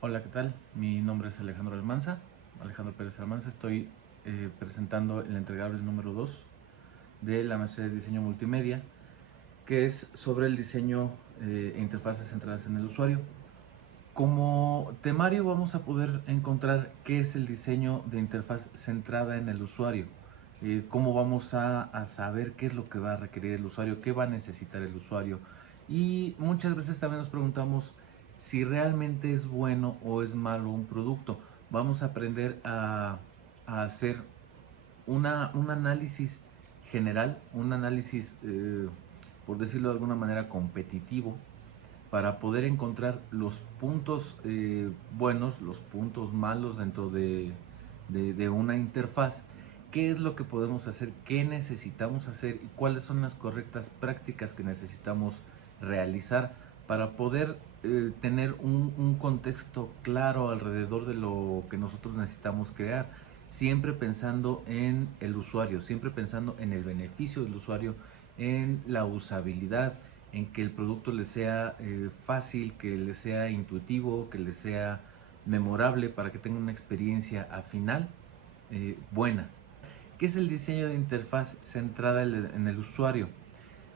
Hola, ¿qué tal? Mi nombre es Alejandro Pérez Almanza. Estoy presentando el entregable número 2 de la maestría de diseño multimedia, que es sobre el diseño e interfaces centradas en el usuario. Como temario vamos a poder encontrar qué es el diseño de interfaz centrada en el usuario, cómo vamos a saber qué es lo que va a requerir el usuario, qué va a necesitar el usuario. Y muchas veces también nos preguntamos si realmente es bueno o es malo un producto. Vamos a aprender a hacer un análisis general, un análisis, por decirlo de alguna manera, competitivo, para poder encontrar los puntos buenos, los puntos malos dentro de una interfaz, qué es lo que podemos hacer, qué necesitamos hacer y cuáles son las correctas prácticas que necesitamos realizar para poder tener un contexto claro alrededor de lo que nosotros necesitamos crear, siempre pensando en el usuario, siempre pensando en el beneficio del usuario, en la usabilidad, en que el producto le sea fácil, que le sea intuitivo, que le sea memorable, para que tenga una experiencia a final buena. ¿Qué es el diseño de interfaz centrada en el usuario?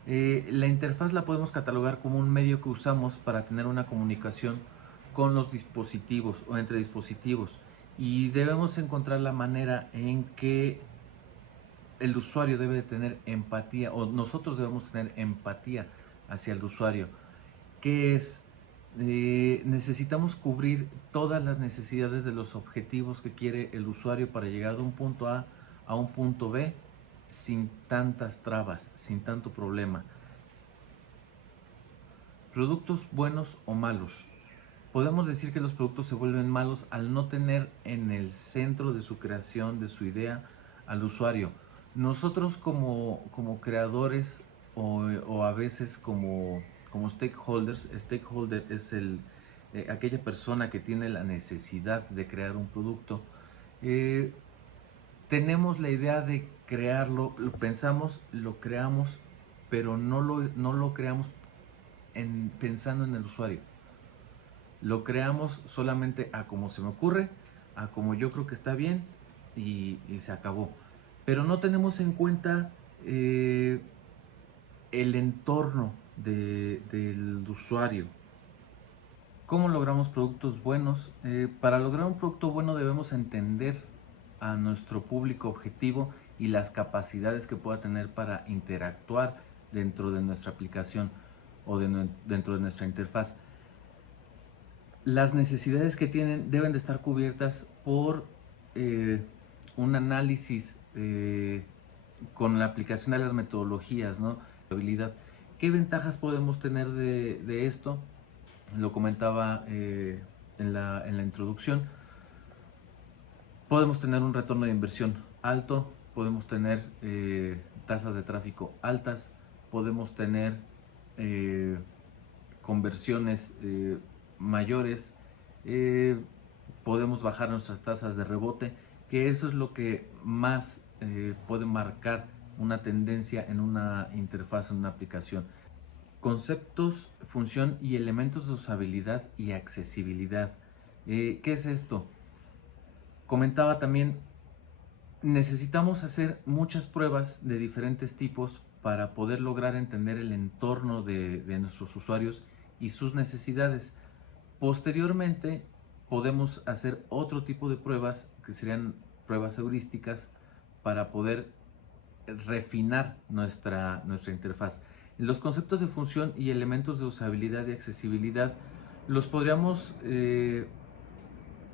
La interfaz la podemos catalogar como un medio que usamos para tener una comunicación con los dispositivos o entre dispositivos, y debemos encontrar la manera en que el usuario debe de tener empatía, o nosotros debemos tener empatía hacia el usuario, que es, necesitamos cubrir todas las necesidades de los objetivos que quiere el usuario para llegar de un punto a un punto B sin tantas trabas, sin tanto problema. Productos buenos o malos. Podemos decir que los productos se vuelven malos al no tener en el centro de su creación, de su idea, al usuario. Nosotros como creadores o a veces como stakeholders, stakeholder es aquella persona que tiene la necesidad de crear un producto, eh, tenemos la idea de crearlo, lo pensamos, lo creamos, pero no lo creamos pensando en el usuario. Lo creamos solamente a como se me ocurre, a como yo creo que está bien, y se acabó. Pero no tenemos en cuenta eh, el entorno del usuario. ¿Cómo logramos productos buenos? Para lograr un producto bueno debemos entender a nuestro público objetivo y las capacidades que pueda tener para interactuar dentro de nuestra aplicación o dentro de nuestra interfaz. Las necesidades que tienen deben de estar cubiertas por eh, un análisis con la aplicación de las metodologías, ¿no? Habilidad. ¿Qué ventajas podemos tener de esto? Lo comentaba en la introducción. Podemos tener un retorno de inversión alto, podemos tener tasas de tráfico altas, podemos tener eh, conversiones mayores, eh, podemos bajar nuestras tasas de rebote, que eso es lo que más puede marcar una tendencia en una interfaz, en una aplicación. Conceptos, función y elementos de usabilidad y accesibilidad. ¿Qué es esto? Comentaba también, necesitamos hacer muchas pruebas de diferentes tipos para poder lograr entender el entorno de nuestros usuarios y sus necesidades. Posteriormente podemos hacer otro tipo de pruebas que serían pruebas heurísticas para poder refinar nuestra interfaz. Los conceptos de función y elementos de usabilidad y accesibilidad los podríamos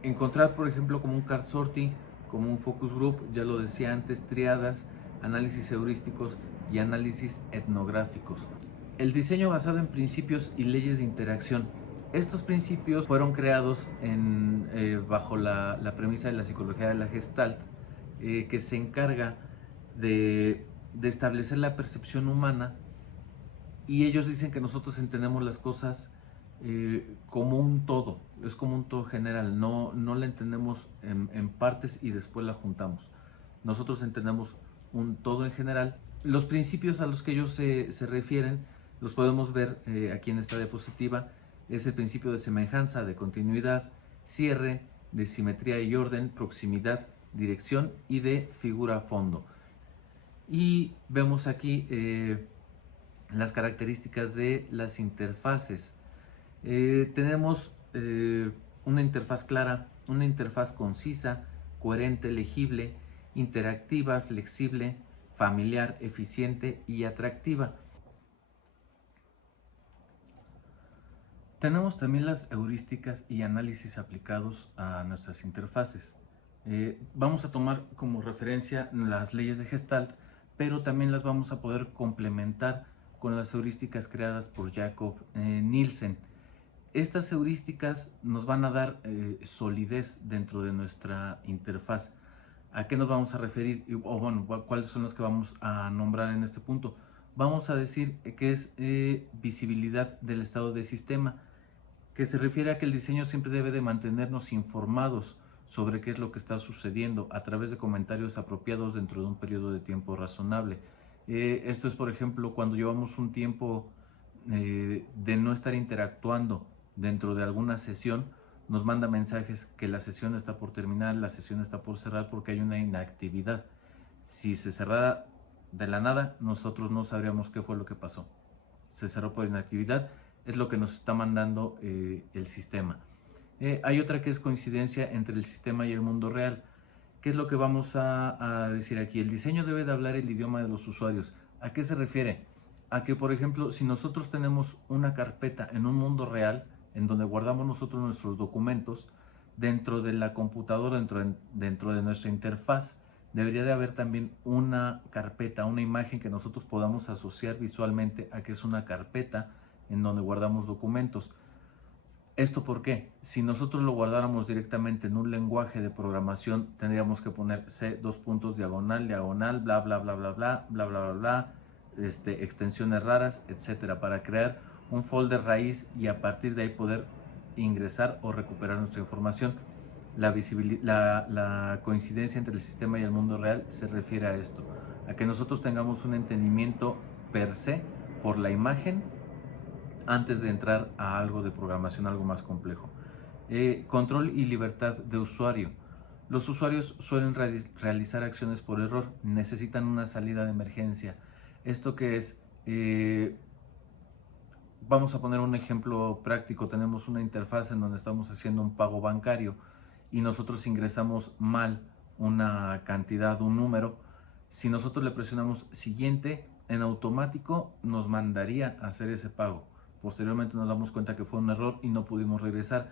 encontrar, por ejemplo, como un card sorting, como un focus group, ya lo decía antes, triadas, análisis heurísticos y análisis etnográficos. El diseño basado en principios y leyes de interacción. Estos principios fueron creados bajo la premisa de la psicología de la Gestalt, que se encarga de establecer la percepción humana, y ellos dicen que nosotros entendemos las cosas como un todo, es como un todo general, no la entendemos en partes y después la juntamos. Nosotros entendemos un todo en general. Los principios a los que ellos se refieren los podemos ver aquí en esta diapositiva. Es el principio de semejanza, de continuidad, cierre, de simetría y orden, proximidad, dirección y de figura a fondo. Y vemos aquí las características de las interfaces. Tenemos una interfaz clara, una interfaz concisa, coherente, legible, interactiva, flexible, familiar, eficiente y atractiva. Tenemos también las heurísticas y análisis aplicados a nuestras interfaces. Vamos a tomar como referencia las leyes de Gestalt, pero también las vamos a poder complementar con las heurísticas creadas por Jakob Nielsen. Estas heurísticas nos van a dar solidez dentro de nuestra interfaz. ¿A qué nos vamos a referir? O bueno, ¿cuáles son las que vamos a nombrar en este punto? Vamos a decir que es visibilidad del estado de sistema, que se refiere a que el diseño siempre debe de mantenernos informados sobre qué es lo que está sucediendo a través de comentarios apropiados dentro de un periodo de tiempo razonable. Esto es, por ejemplo, cuando llevamos un tiempo de no estar interactuando dentro de alguna sesión, nos manda mensajes que la sesión está por terminar, la sesión está por cerrar porque hay una inactividad. Si se cerrara de la nada, nosotros no sabríamos qué fue lo que pasó. Se cerró por inactividad, es lo que nos está mandando el sistema. Hay otra que es coincidencia entre el sistema y el mundo real. ¿Qué es lo que vamos a decir aquí? El diseño debe de hablar el idioma de los usuarios. ¿A qué se refiere? A que, por ejemplo, si nosotros tenemos una carpeta en un mundo real, en donde guardamos nosotros nuestros documentos, dentro de la computadora, dentro de nuestra interfaz, debería de haber también una carpeta, una imagen que nosotros podamos asociar visualmente a que es una carpeta en donde guardamos documentos. ¿Esto por qué? Si nosotros lo guardáramos directamente en un lenguaje de programación, tendríamos que poner C, diagonal, diagonal, bla, bla, bla, bla, bla, bla, bla, bla, bla, extensiones raras, etcétera, para crear un folder raíz y a partir de ahí poder ingresar o recuperar nuestra información. La coincidencia entre el sistema y el mundo real se refiere a esto, a que nosotros tengamos un entendimiento per se por la imagen antes de entrar a algo de programación, algo más complejo. Control y libertad de usuario. Los usuarios suelen realizar acciones por error, necesitan una salida de emergencia. ¿Esto qué es? Vamos a poner un ejemplo práctico. Tenemos una interfaz en donde estamos haciendo un pago bancario y nosotros ingresamos mal una cantidad, un número. Si nosotros le presionamos siguiente, en automático nos mandaría a hacer ese pago. Posteriormente nos damos cuenta que fue un error y no pudimos regresar.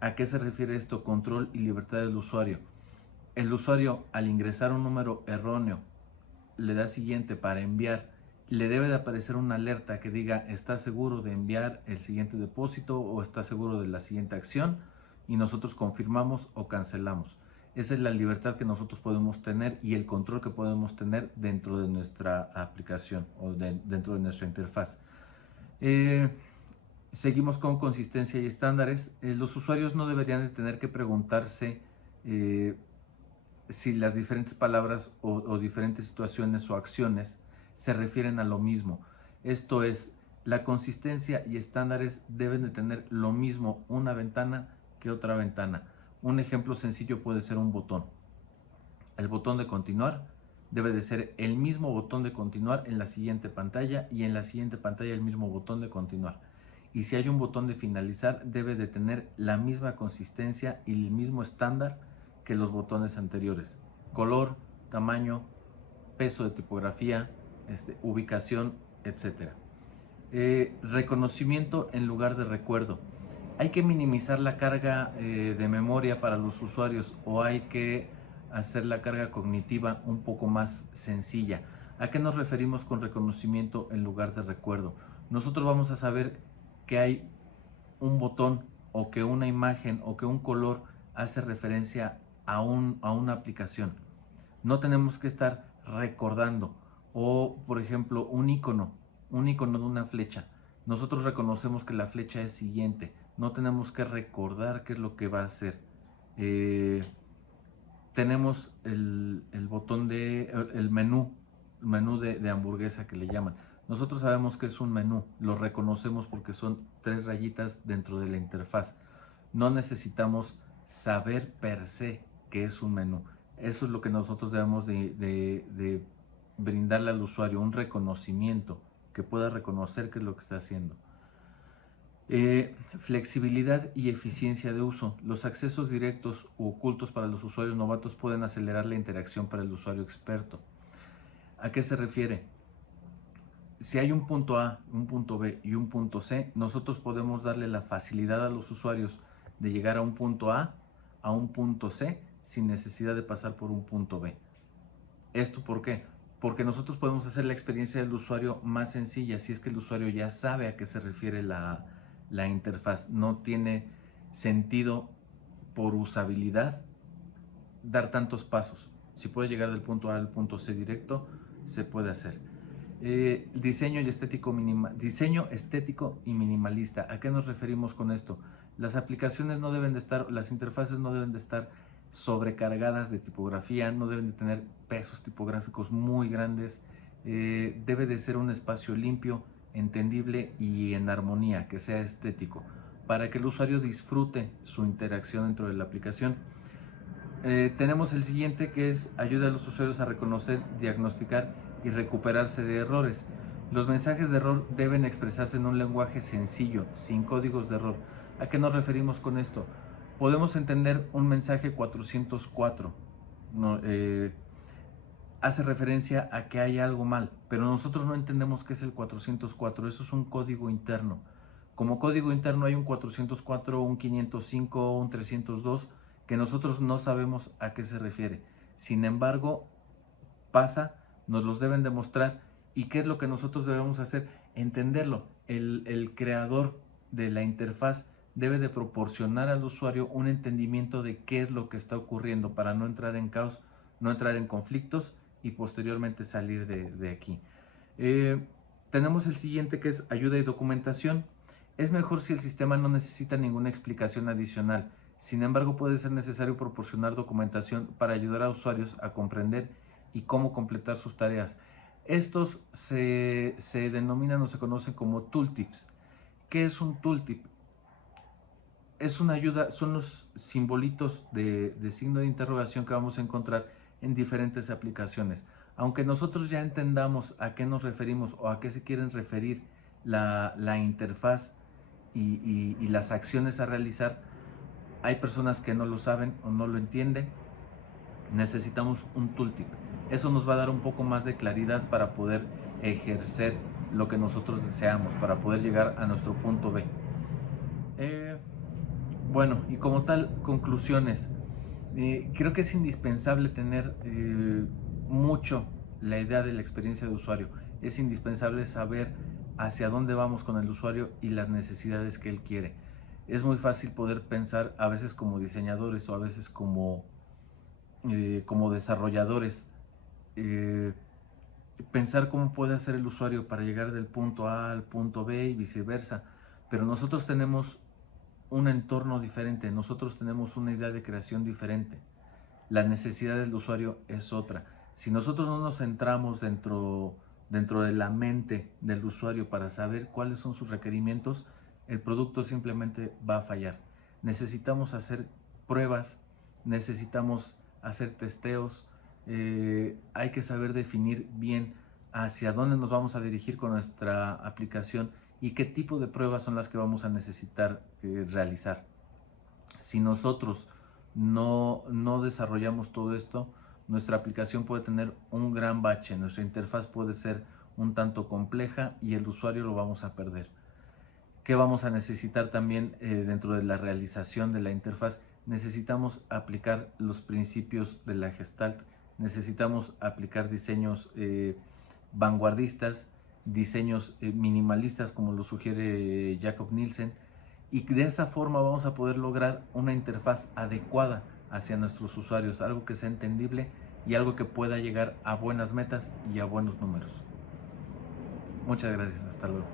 ¿A qué se refiere esto? Control y libertad del usuario. El usuario, al ingresar un número erróneo, le da siguiente para enviar, le debe de aparecer una alerta que diga está seguro de enviar el siguiente depósito o está seguro de la siguiente acción y nosotros confirmamos o cancelamos. Esa es la libertad que nosotros podemos tener y el control que podemos tener dentro de nuestra aplicación o dentro de nuestra interfaz. Seguimos con consistencia y estándares. Los usuarios no deberían de tener que preguntarse si las diferentes palabras o diferentes situaciones o acciones se refieren a lo mismo. Esto es, la consistencia y estándares deben de tener lo mismo una ventana que otra ventana. Un ejemplo sencillo puede ser un botón. El botón de continuar debe de ser el mismo botón de continuar en la siguiente pantalla y en la siguiente pantalla el mismo botón de continuar. Y si hay un botón de finalizar, debe de tener la misma consistencia y el mismo estándar que los botones anteriores. Color, tamaño, peso de tipografía, ubicación, etc. Reconocimiento en lugar de recuerdo. Hay que minimizar la carga de memoria para los usuarios o hay que hacer la carga cognitiva un poco más sencilla. ¿A qué nos referimos con reconocimiento en lugar de recuerdo? Nosotros vamos a saber que hay un botón o que una imagen o que un color hace referencia a una aplicación. No tenemos que estar recordando. O, por ejemplo, un icono de una flecha. Nosotros reconocemos que la flecha es siguiente. No tenemos que recordar qué es lo que va a hacer. Tenemos el botón el menú de hamburguesa que le llaman. Nosotros sabemos que es un menú, lo reconocemos porque son 3 rayitas dentro de la interfaz. No necesitamos saber per se qué es un menú. Eso es lo que nosotros debemos de brindarle al usuario, un reconocimiento, que pueda reconocer qué es lo que está haciendo. Flexibilidad y eficiencia de uso. Los accesos directos u ocultos para los usuarios novatos pueden acelerar la interacción para el usuario experto. ¿A qué se refiere? Si hay un punto A, un punto B y un punto C, nosotros podemos darle la facilidad a los usuarios de llegar a un punto a un punto C, sin necesidad de pasar por un punto B. ¿Esto por qué? Porque nosotros podemos hacer la experiencia del usuario más sencilla, si es que el usuario ya sabe a qué se refiere la interfaz. No tiene sentido por usabilidad dar tantos pasos. Si puede llegar del punto A al punto C directo, se puede hacer. Diseño estético y minimalista. ¿A qué nos referimos con esto? Las aplicaciones no deben de estar, las interfaces no deben de estar sobrecargadas de tipografía, no deben de tener pesos tipográficos muy grandes. Debe de ser un espacio limpio, entendible y en armonía, que sea estético, para que el usuario disfrute su interacción dentro de la aplicación. Tenemos el siguiente, que es ayuda a los usuarios a reconocer, diagnosticar y recuperarse de errores. Los mensajes de error deben expresarse en un lenguaje sencillo, sin códigos de error. ¿A qué nos referimos con esto? Podemos entender un mensaje 404, ¿no? Hace referencia a que hay algo mal, pero nosotros no entendemos qué es el 404, eso es un código interno. Como código interno hay un 404, un 505, un 302, que nosotros no sabemos a qué se refiere. Sin embargo, pasa, nos los deben demostrar. ¿Y qué es lo que nosotros debemos hacer? Entenderlo. El creador de la interfaz debe de proporcionar al usuario un entendimiento de qué es lo que está ocurriendo para no entrar en caos, no entrar en conflictos y posteriormente salir de aquí. Tenemos el siguiente, que es ayuda y documentación. Es mejor si el sistema no necesita ninguna explicación adicional. Sin embargo, puede ser necesario proporcionar documentación para ayudar a usuarios a comprender y cómo completar sus tareas. Estos se denominan o se conocen como tooltips. ¿Qué es un tooltip? Es una ayuda, son los simbolitos de signo de interrogación que vamos a encontrar en diferentes aplicaciones. Aunque nosotros ya entendamos a qué nos referimos o a qué se quieren referir la interfaz y las acciones a realizar, hay personas que no lo saben o no lo entienden. Necesitamos un tooltip. Eso nos va a dar un poco más de claridad para poder ejercer lo que nosotros deseamos, para poder llegar a nuestro punto B. Bueno, y como tal, conclusiones. Creo que es indispensable tener mucho la idea de la experiencia de usuario. Es indispensable saber hacia dónde vamos con el usuario y las necesidades que él quiere. Es muy fácil poder pensar a veces como diseñadores o a veces como desarrolladores, pensar cómo puede hacer el usuario para llegar del punto A al punto B y viceversa. Pero nosotros tenemos un entorno diferente, nosotros tenemos una idea de creación diferente. La necesidad del usuario es otra. Si nosotros no nos centramos dentro de la mente del usuario para saber cuáles son sus requerimientos, el producto simplemente va a fallar. Necesitamos hacer pruebas, necesitamos hacer testeos, hay que saber definir bien hacia dónde nos vamos a dirigir con nuestra aplicación y qué tipo de pruebas son las que vamos a necesitar realizar. Si nosotros no desarrollamos todo esto, nuestra aplicación puede tener un gran bache, nuestra interfaz puede ser un tanto compleja y el usuario lo vamos a perder. ¿Qué vamos a necesitar también dentro de la realización de la interfaz? Necesitamos aplicar los principios de la Gestalt, necesitamos aplicar diseños vanguardistas, diseños minimalistas como lo sugiere Jakob Nielsen, y de esa forma vamos a poder lograr una interfaz adecuada hacia nuestros usuarios, algo que sea entendible y algo que pueda llegar a buenas metas y a buenos números. Muchas gracias, hasta luego.